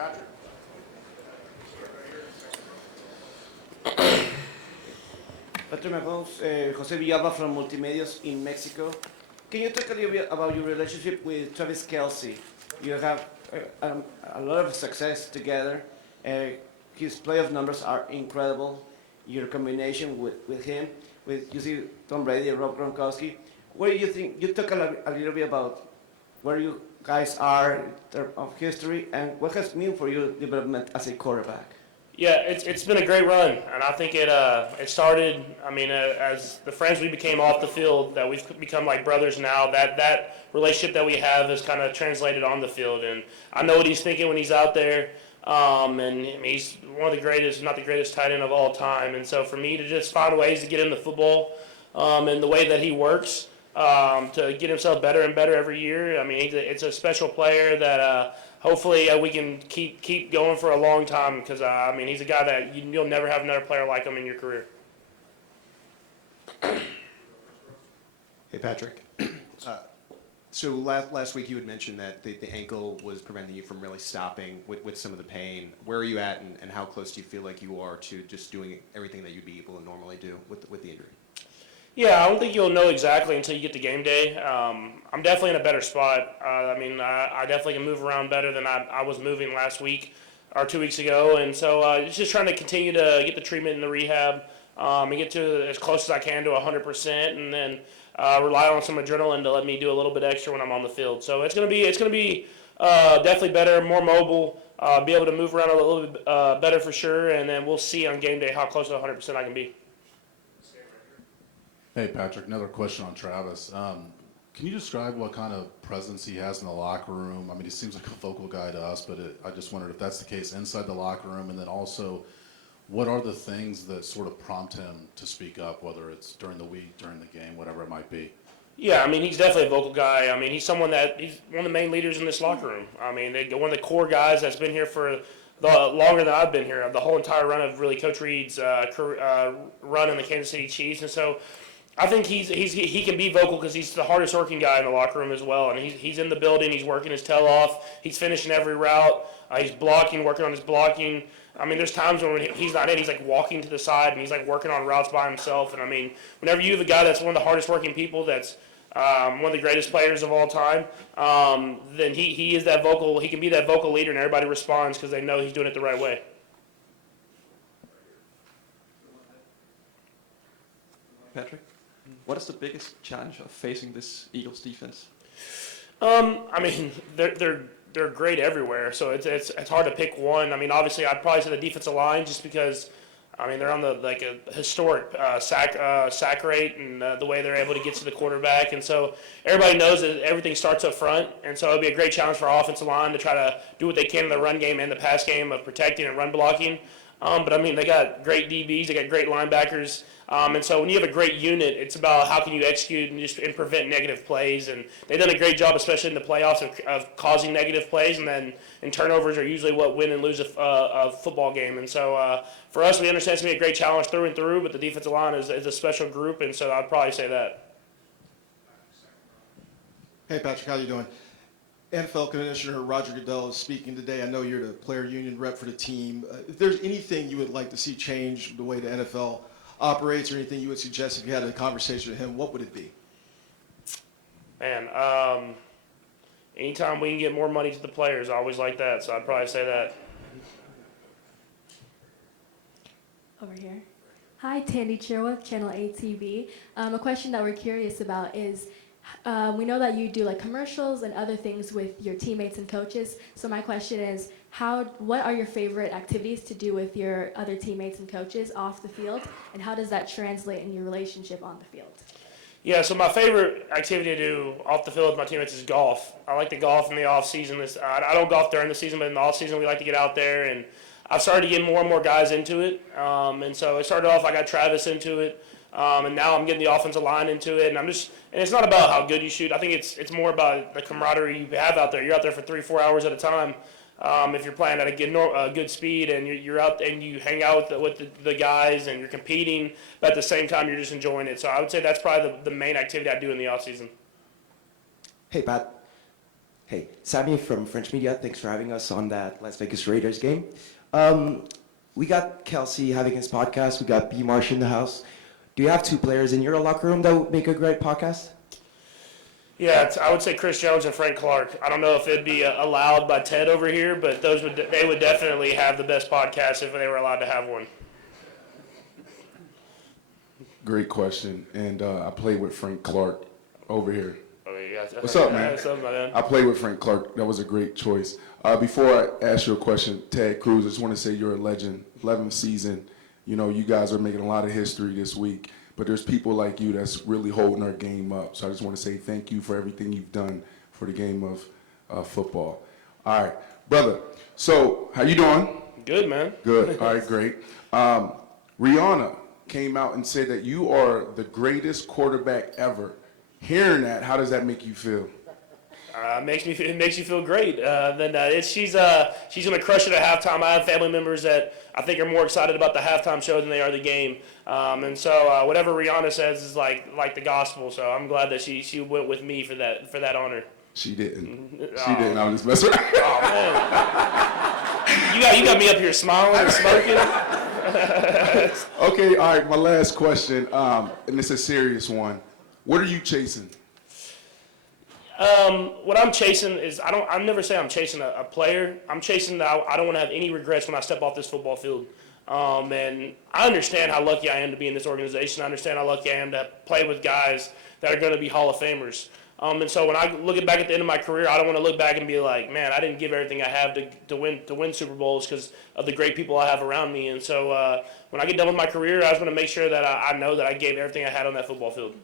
Patrick. Patrick Mahomes, Jose Villalba from Multimedios in Mexico. Can you talk a little bit about your relationship with Travis Kelce? You have a lot of success together. His playoff numbers are incredible. Your combination with him, with you see Tom Brady and Rob Gronkowski. What do you think? You talk a little bit about where you guys are in terms of history and what has meant for your development as a quarterback. Yeah, it's been a great run, and I think it started. I mean, as the friends we became off the field, that we've become like brothers now. That relationship that we have is kind of translated on the field, and I know what he's thinking when he's out there. And I mean, he's one of the greatest, not the greatest tight end of all time. And so for me to just find ways to get in the football, and the way that he works, to get himself better and better every year. I mean, it's a special player that. Hopefully we can keep going for a long time because, I mean, he's a guy that you'll never have another player like him in your career. Hey, Patrick. So last week you had mentioned that the ankle was preventing you from really stopping with some of the pain. Where are you at, and how close do you feel like you are to just doing everything that you'd be able to normally do with the injury? Yeah, I don't think you'll know exactly until you get to game day. I'm definitely in a better spot. I mean, I definitely can move around better than I was moving last week or 2 weeks ago. And so it's just trying to continue to get the treatment and the rehab, and get to as close as I can to 100%, and then rely on some adrenaline to let me do a little bit extra when I'm on the field. So it's gonna be definitely better, more mobile, be able to move around a little bit better for sure, and then we'll see on game day how close to 100% I can be. Hey, Patrick, another question on Travis. Can you describe what kind of presence he has in the locker room? I mean, he seems like a vocal guy to us, but I just wondered if that's the case inside the locker room. And then also, what are the things that sort of prompt him to speak up, whether it's during the week, during the game, whatever it might be? Yeah, I mean, he's definitely a vocal guy. I mean, he's one of the main leaders in this locker room. I mean, one of the core guys that's been here for longer than I've been here, the whole entire run of really Coach Reed's run in the Kansas City Chiefs. And so I think he can be vocal because he's the hardest working guy in the locker room as well. And he's in the building. He's working his tail off. He's finishing every route. He's blocking, working on his blocking. I mean, there's times when he's not in, he's like walking to the side and he's like working on routes by himself. And I mean, whenever you have a guy that's one of the hardest working people, that's one of the greatest players of all time, then he is that vocal. He can be that vocal leader, and everybody responds because they know he's doing it the right way. Patrick, what is the biggest challenge of facing this Eagles defense? I mean, they're great everywhere, so it's hard to pick one. I mean, obviously, I'd probably say the defensive line just because, I mean, they're on a historic sack rate and the way they're able to get to the quarterback, and so everybody knows that everything starts up front, and so it'll be a great challenge for our offensive line to try to do what they can in the run game and the pass game of protecting and run blocking. But I mean, they got great DBs, they got great linebackers, and so when you have a great unit, it's about how can you execute and prevent negative plays. And they've done a great job, especially in the playoffs, of causing negative plays, and turnovers are usually what win and lose a football game. And so for us, we understand it's going to be a great challenge through and through, but the defensive line is a special group, and so I'd probably say that. Hey, Patrick, how you doing? NFL Commissioner Roger Goodell is speaking today. I know you're the player union rep for the team. If there's anything you would like to see change the way the NFL operates, or anything you would suggest if you had a conversation with him, what would it be? Man, anytime we can get more money to the players, I always like that, so I'd probably say that. Over here. Hi, Tandy Cherwith, Channel 8 TV. A question that we're curious about is, we know that you do like commercials and other things with your teammates and coaches. So my question is, what are your favorite activities to do with your other teammates and coaches off the field, and how does that translate in your relationship on the field? Yeah, so my favorite activity to do off the field with my teammates is golf. I like to golf in the off season. I don't golf during the season, but in the off season we like to get out there, and I've started to get more and more guys into it. And so it started off, I got Travis into it. And now I'm getting the offensive line into it, and it's not about how good you shoot. I think it's more about the camaraderie you have out there. You're out there for 3-4 hours at a time. If you're playing at a good speed, and you're out and you hang out with the guys, and you're competing, but at the same time you're just enjoying it. So I would say that's probably the main activity I do in the off season. Hey, Pat. Hey, Sammy from French Media. Thanks for having us on that Las Vegas Raiders game. We got Kelce having his podcast. We got B. Marsh in the house. Do you have two players in your locker room that would make a great podcast? Yeah, I would say Chris Jones and Frank Clark. I don't know if it'd be allowed by Ted over here, but they would definitely have the best podcast if they were allowed to have one. Great question. And I played with Frank Clark over here. Oh, yeah. What's up, man? What's up, man? I played with Frank Clark. That was a great choice. Before I ask you a question, Ted Cruz, I just want to say you're a legend. 11th season. You know, you guys are making a lot of history this week. But there's people like you that's really holding our game up. So I just want to say thank you for everything you've done for the game of football. All right, brother. So how you doing? Good, man. Good. All right, great. Rihanna came out and said that you are the greatest quarterback ever. Hearing that, how does that make you feel? It makes you feel great. She's gonna crush it at halftime. I have family members that I think are more excited about the halftime show than they are the game. And so whatever Rihanna says is like the gospel. So I'm glad that she went with me for that honor. She didn't. She didn't. I was just messing around. Oh man, you got me up here smiling and smoking. Okay. All right. My last question, and it's a serious one. What are you chasing? What I'm chasing is I never say I'm chasing a player. I'm chasing that I don't want to have any regrets when I step off this football field. And I understand how lucky I am to be in this organization. I understand how lucky I am to play with guys that are going to be Hall of Famers. And so when I look back at the end of my career, I don't want to look back and be like, man, I didn't give everything I have to win Super Bowls because of the great people I have around me. And so when I get done with my career, I just want to make sure that I know that I gave everything I had on that football field.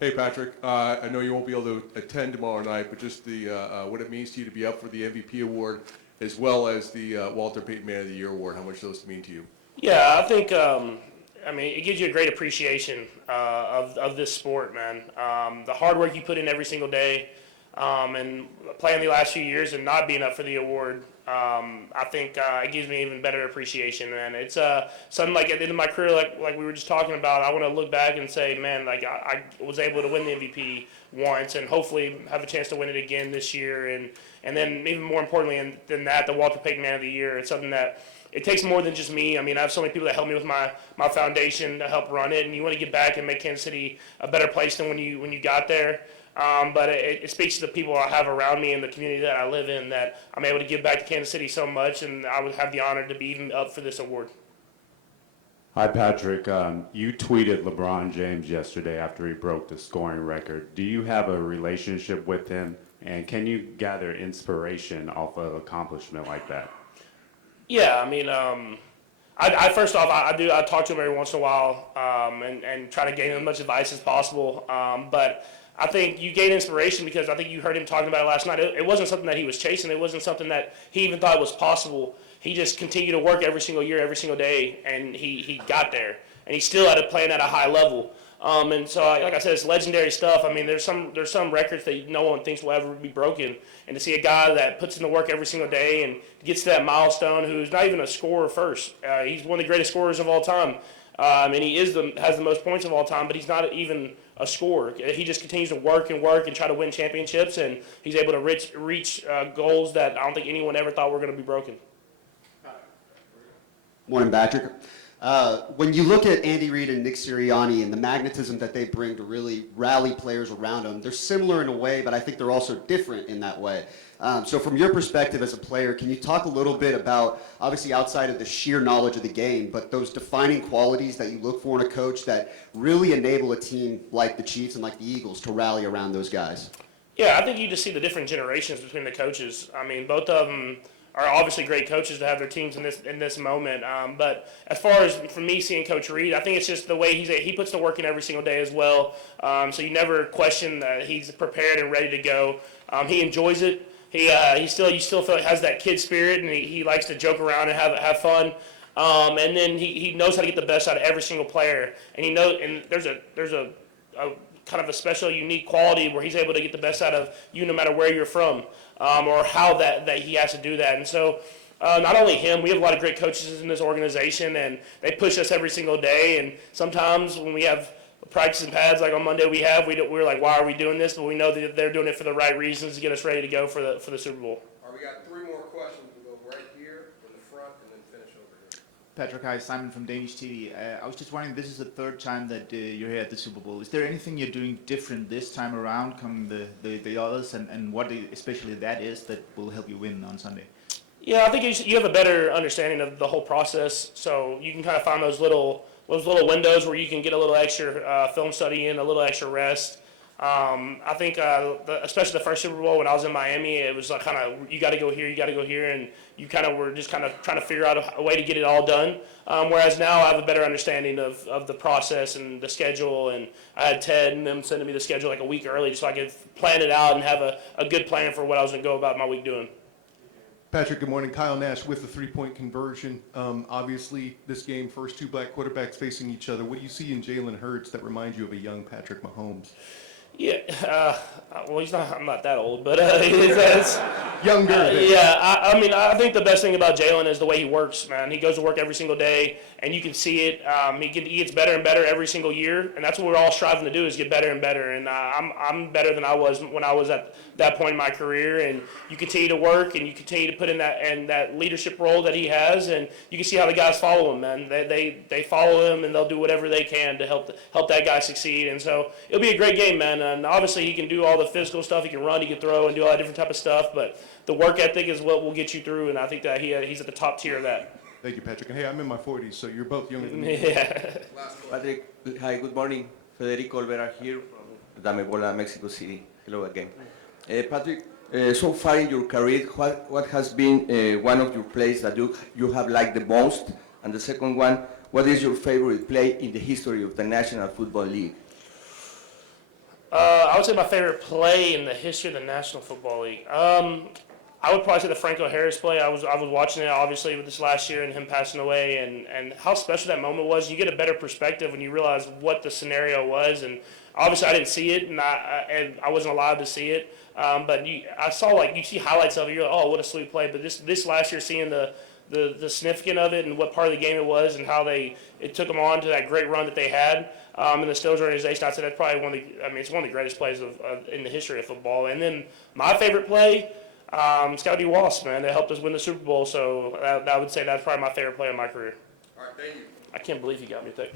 Hey, Patrick. I know you won't be able to attend tomorrow night, but just what it means to you to be up for the MVP award as well as the Walter Payton Man of the Year award, how much those mean to you? Yeah, I think, it gives you a great appreciation of this sport, man. The hard work you put in every single day and playing the last few years and not being up for the award, I think it gives me even better appreciation, man. It's something like at the end of my career, like we were just talking about, I want to look back and say, man, like I was able to win the MVP once and hopefully have a chance to win it again this year. And then even more importantly than that, the Walter Payton Man of the Year. It's something that it takes more than just me. I mean, I have so many people that help me with my foundation to help run it, and you want to get back and make Kansas City a better place than when you got there. But it speaks to the people I have around me and the community that I live in that I'm able to give back to Kansas City so much, and I would have the honor to be even up for this award. Hi, Patrick. You tweeted LeBron James yesterday after he broke the scoring record. Do you have a relationship with him, and can you gather inspiration off of an accomplishment like that? Yeah, I mean, I first off, I talk to him every once in a while and try to gain as much advice as possible. But I think you gain inspiration because I think you heard him talking about it last night. It wasn't something that he was chasing. It wasn't something that he even thought was possible. He just continued to work every single year, every single day, and he got there. And he's still playing at a high level. And so, like I said, it's legendary stuff. I mean, there's some records that no one thinks will ever be broken. And to see a guy that puts in the work every single day and gets to that milestone, who's not even a scorer first. He's one of the greatest scorers of all time. And he has the most points of all time, but he's not even a scorer. He just continues to work and try to win championships, and he's able to reach goals that I don't think anyone ever thought were going to be broken. Morning, Patrick. When you look at Andy Reid and Nick Sirianni and the magnetism that they bring to really rally players around them, they're similar in a way, but I think they're also different in that way. So from your perspective as a player, can you talk a little bit about, obviously outside of the sheer knowledge of the game, but those defining qualities that you look for in a coach that really enable a team like the Chiefs and like the Eagles to rally around those guys? Yeah, I think you just see the different generations between the coaches. I mean, both of them are obviously great coaches to have their teams in this moment. But as far as for me seeing Coach Reid, I think it's just the way he puts the work in every single day as well. So you never question that he's prepared and ready to go. He enjoys it. You still feel he has that kid spirit, and he likes to joke around and have fun. And then he knows how to get the best out of every single player. And there's a kind of a special, unique quality where he's able to get the best out of you no matter where you're from, or how that he has to do that. And so not only him, we have a lot of great coaches in this organization, and they push us every single day. And sometimes when we have practicing pads like on Monday we're like, why are we doing this? But we know that they're doing it for the right reasons to get us ready to go for the Super Bowl. All right, we got 3 more questions. We'll go right here in the front and then finish over here. Patrick, hi, Simon from Danish TV. I was just wondering, this is the 3rd time that you're here at the Super Bowl. Is there anything you're doing different this time around coming the others, and what especially that is that will help you win on Sunday? Yeah, I think you have a better understanding of the whole process, so you can kind of find those little windows where you can get a little extra film study in, a little extra rest. I think, especially the first Super Bowl when I was in Miami, it was like kind of, you got to go here, and you kind of were just kind of trying to figure out a way to get it all done. Whereas now I have a better understanding of the process and the schedule, and I had Ted and them sending me the schedule like a week early just so I could plan it out and have a good plan for what I was going to go about my week doing. Patrick, good morning. Kyle Nash with the three-point conversion. Obviously, this game, first 2 black quarterbacks facing each other. What do you see in Jalen Hurts that reminds you of a young Patrick Mahomes? Yeah, well, I'm not that old, but it's younger. Yeah, I mean, I think the best thing about Jalen is the way he works, man. He goes to work every single day, and you can see it. He gets better and better every single year, and that's what we're all striving to do is get better and better. And I'm better than I was when I was at that point in my career. And you continue to work, and you continue to put in that leadership role that he has, and you can see how the guys follow him, man. They follow him, and they'll do whatever they can to help that guy succeed. And so it'll be a great game, man. And obviously he can do all the physical stuff. He can run, he can throw, and do all that different type of stuff. But the work ethic is what will get you through, and I think that he's at the top tier of that. Thank you, Patrick. And hey, I'm in my 40s, so you're both younger than me. Yeah. Patrick, hi, good morning. Federico Olvera here from Damebola, Mexico City. Hello again. Patrick, so far in your career, what has been one of your plays that you have liked the most? And the second one, what is your favorite play in the history of the National Football League? I would say my favorite play in the history of the National Football League. I would probably say the Franco Harris play. I was watching it obviously with this last year and him passing away, and how special that moment was. You get a better perspective when you realize what the scenario was, and obviously I didn't see it, and I wasn't allowed to see it. But I saw, like, you see highlights of it. You're like, oh, what a sweet play. But this last year, seeing the significance of it and what part of the game it was and how it took them on to that great run that they had in the Steelers organization, I'd say that's probably it's one of the greatest plays in the history of football. And then my favorite play, it's got to be Wasp, man. They helped us win the Super Bowl, so I would say that's probably my favorite play of my career. All right, thank you. I can't believe he got me that.